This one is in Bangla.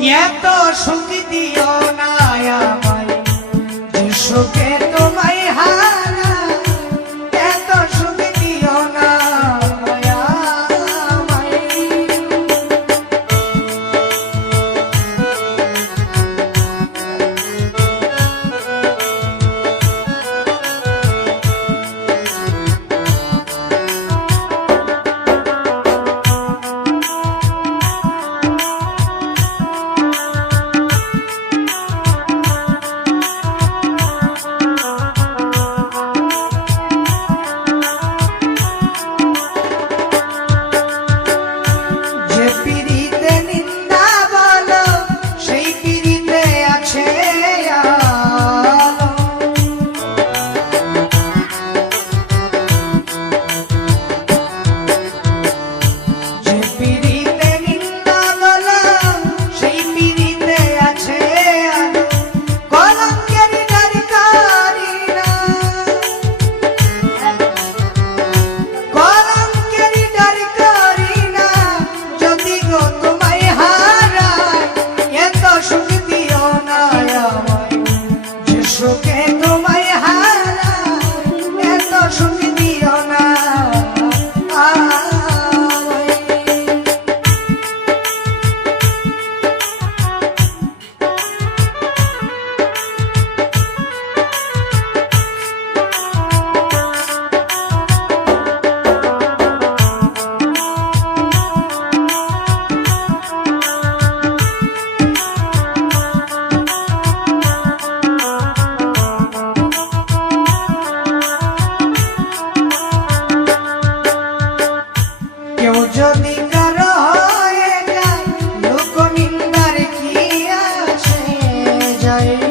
এত সুখ দিও না আমায়। সুখের 절